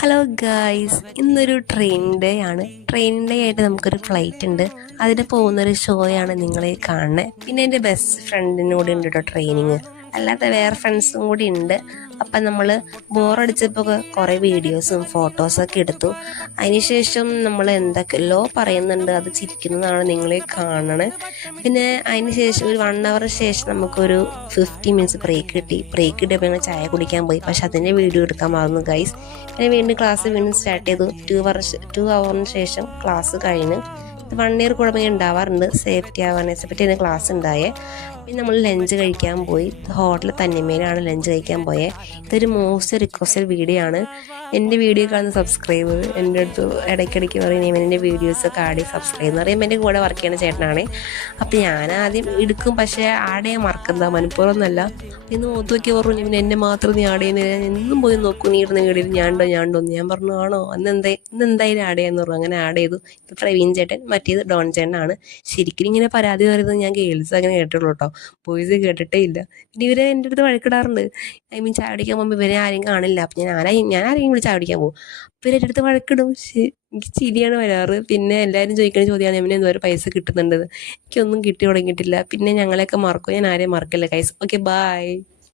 Hello guys, ഇന്നൊരു training day ആണ്. Training day ആയിട്ട് നമുക്കൊരു ഫ്ലൈറ്റ് ഉണ്ട്. അതിന് പോകുന്നൊരു ഷോയാണ് നിങ്ങളെ കാണുന്നത്. പിന്നെ എൻ്റെ ബെസ്റ്റ് ഫ്രണ്ടിനോട് ഉണ്ട് കേട്ടോ ട്രെയിനിങ്. അല്ലാത്ത വേറെ ഫ്രണ്ട്സും കൂടി ഉണ്ട്. അപ്പം നമ്മൾ ബോറടിച്ചപ്പോൾ കുറേ വീഡിയോസും ഫോട്ടോസൊക്കെ എടുത്തു. അതിനുശേഷം നമ്മൾ എന്തൊക്കെയല്ലോ പറയുന്നുണ്ട്, അത് ചിരിക്കുന്നതാണ് നിങ്ങളെ കാണണേ. പിന്നെ അതിനുശേഷം ഒരു 1 hour ശേഷം നമുക്കൊരു 50 minutes ബ്രേക്ക് കിട്ടി. ബ്രേക്ക് കിട്ടിയപ്പോൾ ഞങ്ങൾ ചായ കുടിക്കാൻ പോയി. പക്ഷെ അതിൻ്റെ വീഡിയോ എടുക്കാൻ മറന്നു ഗൈസ്. പിന്നെ വീണ്ടും ക്ലാസ് വീണ്ടും സ്റ്റാർട്ട് ചെയ്തു. 2 hourന് ശേഷം ക്ലാസ് കഴിഞ്ഞ് 1 year കൂടെ ഉണ്ടാവാറുണ്ട്. സേഫ്റ്റി അവയർനെസ്സിനെ പറ്റി ക്ലാസ് ഉണ്ടായേ. പിന്നെ നമ്മൾ ലഞ്ച് കഴിക്കാൻ പോയി. ഹോട്ടലിൽ തന്നെമേലാണ് ലഞ്ച് കഴിക്കാൻ പോയത്. ഇതൊരു മോസ്റ്റ് റിക്വസ്റ്റഡ് വീഡിയോ ആണ്. എൻ്റെ വീഡിയോ കാണുന്ന സബ്സ്ക്രൈബർ എൻ്റെ അടുത്ത് ഇടയ്ക്കിടയ്ക്ക് പറയും എൻ്റെ വീഡിയോസൊക്കെ ആഡ് ചെയ്ത് സബ്സ്ക്രൈബ് എന്ന് പറയുമ്പോൾ എൻ്റെ കൂടെ വർക്ക് ചെയ്യുന്ന ചേട്ടനാണ്. അപ്പോൾ ഞാൻ ആദ്യം എടുക്കും, പക്ഷേ ആഡ് ചെയ്യാൻ മറക്കുന്നതാണ്, മനഃപൂർവ്വമൊന്നുമല്ല. ഇന്ന് നോക്കി നോക്കി പറഞ്ഞു, ഇവന് എന്നെ മാത്രം നീ ആഡ് ചെയ്യുന്നത്, ഞാൻ എന്നും പോയി നോക്കും നീ ഇടുന്ന വീഡിയോയിൽ ഞാനുണ്ടോ ഞാൻ പറഞ്ഞു ആണോ ഇന്ന് എന്തായാലും ആഡ് ചെയ്യാന്ന് പറഞ്ഞു. അങ്ങനെ ആഡ് ചെയ്തു. ഇപ്പോൾ പ്രവീൺ ചേട്ടൻ, മറ്റേത് ഡോൺ ചേട്ടനാണ്. ശരിക്കും ഇങ്ങനെ പരാതി പറയുന്നത് ഞാൻ ഗേൾസ് അങ്ങനെ കേട്ടുള്ളൂ കേട്ടോ, ബോയ്സ് കേട്ടിട്ടേ ഇല്ല. പിന്നെ ഇവരെ എൻ്റെ അടുത്ത് വഴക്കിടാറുണ്ട്. ഐ മീൻ ചായ കുടിക്കാൻ പോകുമ്പോൾ ഇവരെ ആരെയും കാണില്ല. അപ്പം ഞാൻ ആരെയും വിളിച്ച് ചായ കുടിക്കാൻ പോകും. അപ്പോൾ ഇവരെ അടുത്ത് വഴക്കിടും. എനിക്ക് ചിരിയാണ് വരാറ്. പിന്നെ എല്ലാവരും ചോദിക്കുന്ന ചോദ്യമാണ് ഇവന് എന്തോരം പൈസ കിട്ടുന്നുണ്ടെന്ന്. എനിക്കൊന്നും കിട്ടി തുടങ്ങിയിട്ടില്ല. പിന്നെ ഞങ്ങളെയൊക്കെ മറക്കും. ഞാൻ ആരെയും മറക്കില്ല ഗൈസ്. Okay, by.